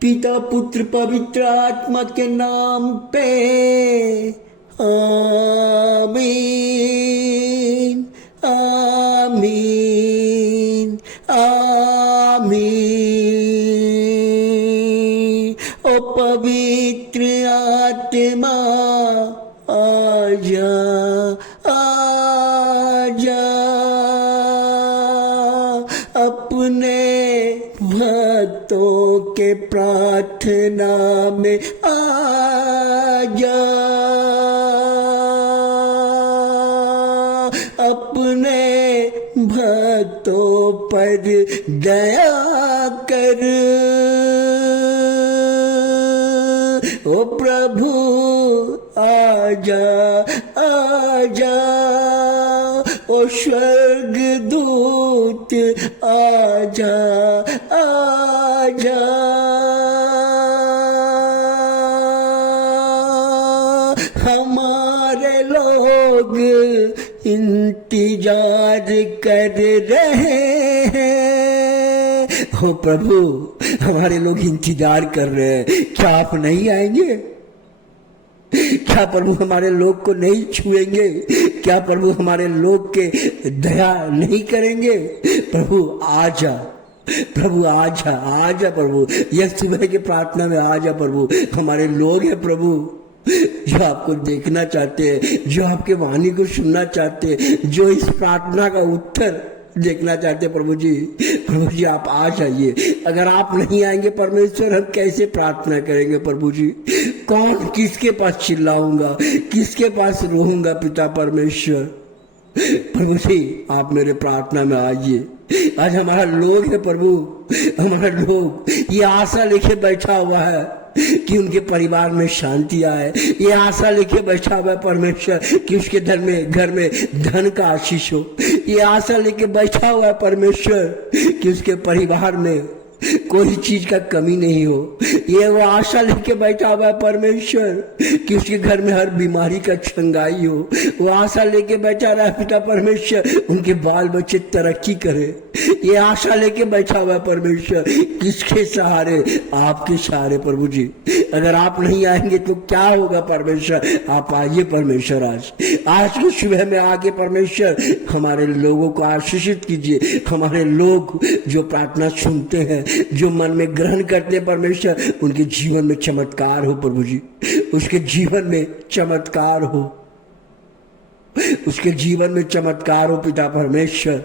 पिता पुत्र पवित्र आत्मा के नाम पे आमीन आमीन आमीन। ओ पवित्र आत्मा आजा आजा, अपने भक्तों के प्रार्थना में आजा, अपने भक्तों पर दया कर। ओ प्रभु आजा आजा, ओ स्वर्गदूत आजा आजा, हमारे लोग इंतजार कर रहे हैं। हो प्रभु, हमारे लोग इंतजार कर रहे हैं, क्या आप नहीं आएंगे? क्या प्रभु हमारे लोग को नहीं छुएंगे? क्या प्रभु हमारे लोग के दया नहीं करेंगे? प्रभु आजा, प्रभु आजा आजा, प्रभु यह सुबह की प्रार्थना में आजा। प्रभु हमारे लोग हैं प्रभु, जो आपको देखना चाहते हैं, जो आपके वाणी को सुनना चाहते हैं, जो इस प्रार्थना का उत्तर देखना चाहते हैं। प्रभु जी आप आ जाइए। अगर आप नहीं आएंगे परमेश्वर, हम कैसे प्रार्थना करेंगे? प्रभु जी, कौन किसके पास चिल्लाऊंगा, किसके पास रोऊंगा? पिता परमेश्वर, प्रभु जी आप मेरे प्रार्थना में आइए। आज हमारा लोग है प्रभु, हमारा लोग ये आशा लेके बैठा हुआ है कि उनके परिवार में शांति आए। ये आशा लेके बैठा हुआ है परमेश्वर कि उसके घर में धन का आशीष हो। ये आशा लेके बैठा हुआ है परमेश्वर कि उसके परिवार में कोई चीज का कमी नहीं हो। ये वो आशा लेके बैठा हुआ है परमेश्वर कि उसके घर में हर बीमारी का छंगाई हो। वो आशा लेके बैठा रहा है पिता परमेश्वर, उनके बाल बच्चे तरक्की करे। ये आशा लेके बैठा हुआ है परमेश्वर, किसके सहारे? आपके सहारे। प्रभु जी, अगर आप नहीं आएंगे तो क्या होगा परमेश्वर? आप आइए परमेश्वर, आज की सुबह में आके परमेश्वर हमारे लोगों को आशीषित कीजिए। हमारे लोग जो प्रार्थना सुनते हैं, जो मन में ग्रहण करते हैं परमेश्वर, उनके जीवन में चमत्कार हो। प्रभु जी, उसके जीवन में चमत्कार हो, उसके जीवन में चमत्कार हो पिता परमेश्वर।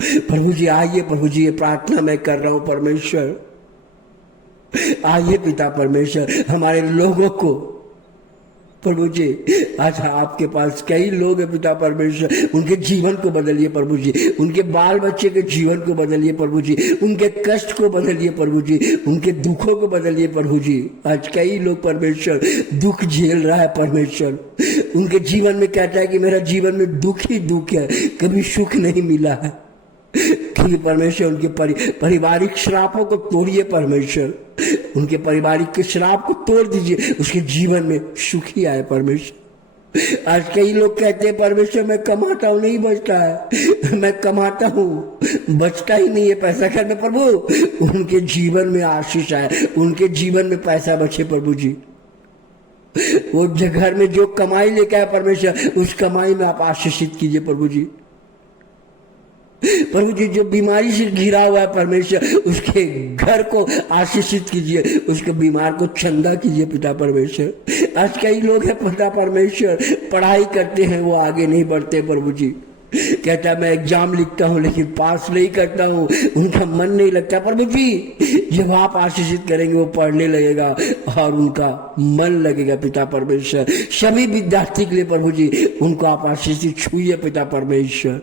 प्रभु जी आइए, प्रभु जी ये प्रार्थना मैं कर रहा हूं परमेश्वर, आइए पिता परमेश्वर हमारे लोगों को। प्रभु जी आज आपके पास कई लोग हैं पिता परमेश्वर, उनके जीवन को बदलिए प्रभु जी, उनके बाल बच्चे के जीवन को बदलिए प्रभु जी, उनके कष्ट को बदलिए प्रभु जी, उनके दुखों को बदलिए प्रभु जी। आज कई लोग परमेश्वर दुख झेल रहा है परमेश्वर, उनके जीवन में कहता है कि मेरा जीवन में दुख ही दुख है, कभी सुख नहीं मिला है। कि परमेश्वर उनके पारिवारिक श्रापों को तोड़िए परमेश्वर, उनके पारिवारिक के श्राप को तोड़ दीजिए, उसके जीवन में सुखी आए परमेश्वर। आज कई लोग कहते हैं परमेश्वर मैं कमाता हूँ नहीं बचता है, मैं कमाता हूँ बचता ही नहीं है पैसा। घर में प्रभु उनके जीवन में आशीष आए, उनके जीवन में पैसा बचे प्रभु जी। वो घर में जो कमाई लेकर आए परमेश्वर, उस कमाई में आप आशीषित कीजिए प्रभु जी। प्रभु जी जो बीमारी से घिरा हुआ है परमेश्वर, उसके घर को आशीषित कीजिए, उसके बीमार को चंगा कीजिए पिता परमेश्वर। आज कई लोग हैं पिता परमेश्वर, पढ़ाई करते हैं वो आगे नहीं बढ़ते प्रभु जी, कहता है मैं एग्जाम लिखता हूँ लेकिन पास नहीं करता हूँ, उनका मन नहीं लगता। प्रभु जी जब आप आशीषित करेंगे वो पढ़ने लगेगा और उनका मन लगेगा पिता परमेश्वर। सभी विद्यार्थी के लिए प्रभु जी उनको आप आशीषित छुइए पिता परमेश्वर।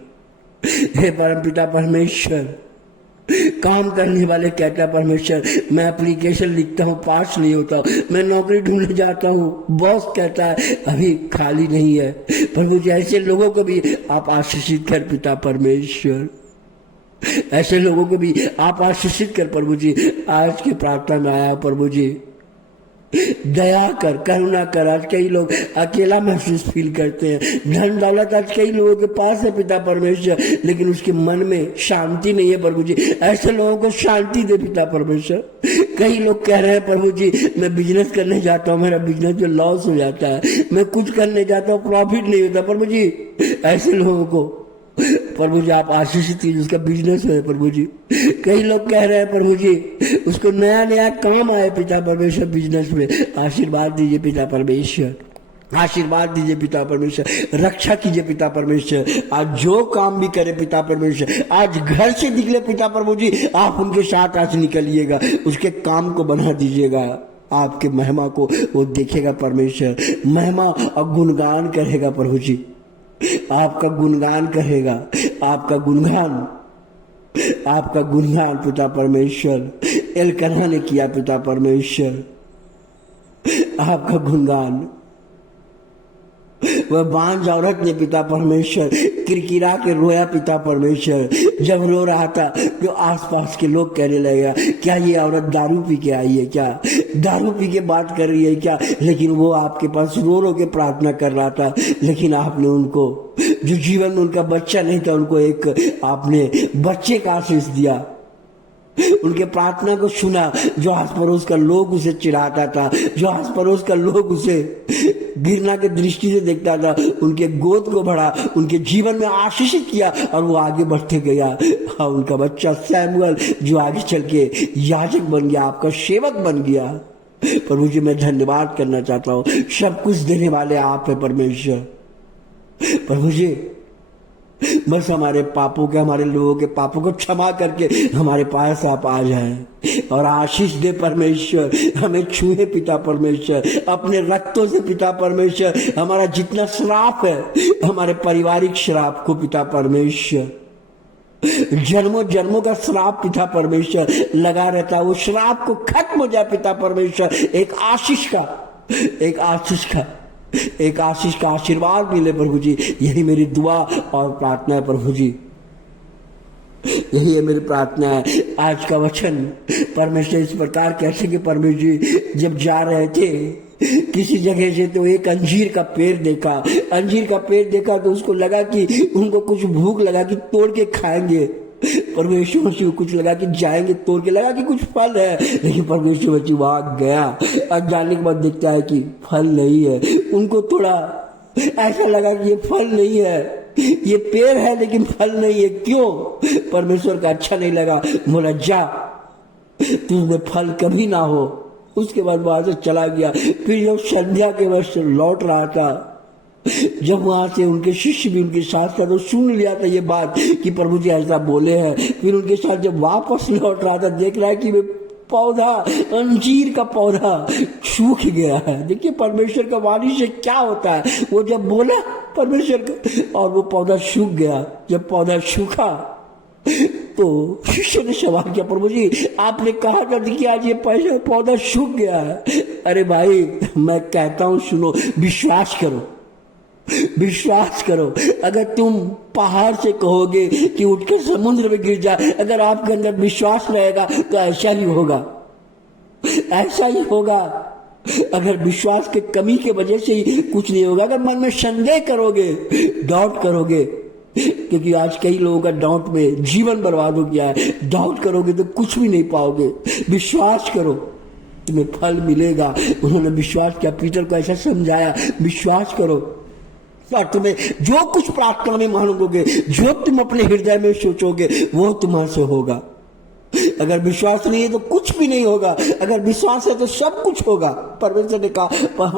हे परम पिता परमेश्वर, काम करने वाले कहता परमेश्वर मैं एप्लीकेशन लिखता हूँ पास नहीं होता, मैं नौकरी ढूंढने जाता हूँ बॉस कहता है अभी खाली नहीं है। प्रभु जी ऐसे लोगों को भी आप आशीषित कर पिता परमेश्वर, ऐसे लोगों को भी आप आशीषित कर प्रभु जी। आज की प्रार्थना में आया प्रभु जी, दया कर, करुणा कर। आज कई लोग अकेला महसूस फील करते हैं। धन दौलत आज कई लोगों के पास है पिता परमेश्वर, लेकिन उसके मन में शांति नहीं है प्रभु जी। ऐसे लोगों को शांति दे पिता परमेश्वर। कई लोग कह रहे हैं प्रभु जी मैं बिजनेस करने जाता हूँ, मेरा बिजनेस में लॉस हो जाता है, मैं कुछ करने जाता हूँ प्रॉफिट नहीं होता। प्रभु जी ऐसे लोगों को प्रभु जी आप आशीषित कीजिए, उसका बिजनेस है प्रभु जी। कई लोग कह रहे हैं प्रभु जी उसको नया नया काम आए पिता परमेश्वर बिजनेस में। आशीर्वाद दीजिए पिता परमेश्वर, आशीर्वाद दीजिए पिता परमेश्वर, रक्षा कीजिए पिता परमेश्वर। आज जो काम भी करे पिता परमेश्वर, आज घर से निकले पिता प्रभु जी आप उनके साथ आज निकलिएगा, उसके काम को बना दीजिएगा। आपके महिमा को वो देखेगा परमेश्वर, महिमा और गुणगान करेगा प्रभु जी, आपका गुणगान करेगा, आपका गुणगान, आपका गुणगान पिता परमेश्वर। एलकना ने किया पिता परमेश्वर आपका गुणगान। वह बांझ औरत ने पिता परमेश्वर किरकिरा के रोया पिता परमेश्वर। जब रो रहा था तो आसपास के लोग कहने लगे क्या ये औरत दारू पी के आई है, क्या दारू पी के बात कर रही है क्या? लेकिन वो आपके पास रो रो के प्रार्थना कर रहा था, लेकिन आपने उनको, जो जीवन में उनका बच्चा नहीं था, उनको एक आपने बच्चे का आशीष दिया। उनके प्रार्थना को सुना। जो आस पड़ोस का लोग उसे चिढ़ाता था, जो आस पड़ोस का लोग उसे घृणा की दृष्टि से देखता था, उनके गोद को बढ़ा, उनके जीवन में आशीषित किया और वो आगे बढ़ते गया। और उनका बच्चा सैमुअल जो आगे चल के याजक बन गया, आपका सेवक बन गया। प्रभु जी मैं धन्यवाद करना चाहता हूँ, सब कुछ देने वाले आप है परमेश्वर। प्रभु जी बस हमारे पापों के, हमारे लोगों के पापों को क्षमा करके हमारे पास आप आ जाएं और आशीष दे परमेश्वर। हमें छुए पिता परमेश्वर अपने रक्तों से पिता परमेश्वर। हमारा जितना श्राप है, हमारे पारिवारिक श्राप को पिता परमेश्वर, जन्मों जन्मों का श्राप पिता परमेश्वर लगा रहता है, वो श्राप को खत्म हो जाए पिता परमेश्वर। एक आशीष का, एक आशीष का, एक आशीष का आशीर्वाद मिले प्रभु जी। यही मेरी दुआ और प्रार्थना है प्रभु जी, यही है मेरी प्रार्थना है। आज का वचन परमेश्वर इस प्रकार कैसे कि परमेश्वर जी जब जा रहे थे किसी जगह से तो एक अंजीर का पेड़ देखा, अंजीर का पेड़ देखा तो उसको लगा कि उनको कुछ भूख लगा कि तोड़ के खाएंगे। परमेश्वर जी को कुछ लगा कि जाएंगे तोड़ के, लगा कि कुछ फल है, लेकिन परमेश्वर जी वहां गया और जाने के बाद देखता है कि फल नहीं है। उनको थोड़ा ऐसा लगा कि ये फल नहीं है, ये पेड़ है लेकिन फल नहीं है। क्यों? परमेश्वर का अच्छा नहीं लगा, बोला जा तुझमें फल कभी ना हो। उसके बाद वहां से चला गया। फिर जब संध्या के वक्त लौट रहा था, जब वहां से उनके शिष्य भी उनके साथ साथ तो सुन लिया था ये बात कि प्रभु जी ऐसा बोले हैं। फिर उनके साथ जब वापस लौट रहा था, देख रहा है कि वे पौधा, अंजीर का पौधा सूख गया है। देखिए परमेश्वर का वाणी से क्या होता है, वो जब बोला परमेश्वर का और वो पौधा सूख गया। जब पौधा सूखा तो शिष्य ने सवाल किया, प्रभु जी आपने कहा था कि आज ये पौधा सूख गया है। अरे भाई मैं कहता हूं सुनो, विश्वास करो, विश्वास करो। अगर तुम पहाड़ से कहोगे कि उठकर समुद्र में गिर जाए, अगर आपके अंदर विश्वास रहेगा तो ऐसा ही होगा, ऐसा ही होगा। अगर विश्वास के कमी के वजह से ही कुछ नहीं होगा। अगर मन में संदेह करोगे, डाउट करोगे, क्योंकि आज कई लोगों का डाउट में जीवन बर्बाद हो गया है। डाउट करोगे तो कुछ भी नहीं पाओगे। विश्वास करो, तुम्हें फल मिलेगा। उन्होंने विश्वास किया, पीटर को ऐसा समझाया, विश्वास करो और तुम्हें जो कुछ प्रार्थना में मांगोगे, जो तुम अपने हृदय में सोचोगे, वो तुम्हारे से होगा। अगर विश्वास नहीं है तो कुछ भी नहीं होगा, अगर विश्वास है तो सब कुछ होगा। परमेश्वर ने कहा,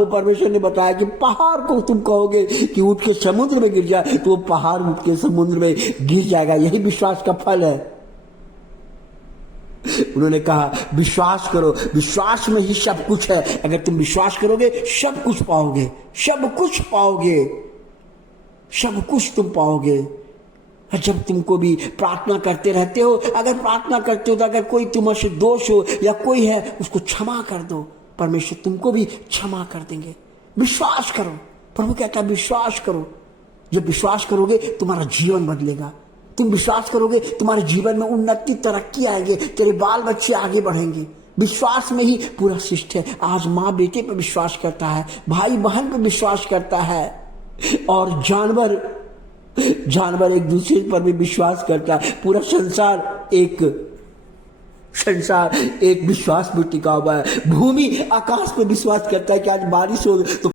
परमेश्वर ने बताया कि पहाड़ को तुम कहोगे कि उठ के समुद्र में गिर जाए तो वो पहाड़ उठ के समुद्र में गिर जाएगा। यही विश्वास का फल है। उन्होंने कहा विश्वास करो, विश्वास में ही सब कुछ है। अगर तुम विश्वास करोगे सब कुछ पाओगे, सब कुछ पाओगे, सब कुछ तुम पाओगे। जब तुमको भी प्रार्थना करते रहते हो, अगर प्रार्थना करते हो तो अगर कोई तुमसे दोष हो या कोई है, उसको क्षमा कर दो, परमेश्वर तुमको भी क्षमा कर देंगे। विश्वास करो, प्रभु कहता है विश्वास करो। जब विश्वास करोगे तुम्हारा जीवन बदलेगा। तुम विश्वास करोगे तुम्हारे जीवन में उन्नति, तरक्की आएगी, तेरे बाल बच्चे आगे बढ़ेंगे। विश्वास में ही पूरा शिष्ट है। आज माँ बेटे पर विश्वास करता है, भाई बहन पर विश्वास करता है, और जानवर एक दूसरे पर भी विश्वास करता है। पूरा संसार एक विश्वास पर टिका हुआ है। भूमि आकाश पर विश्वास करता है कि आज बारिश हो तो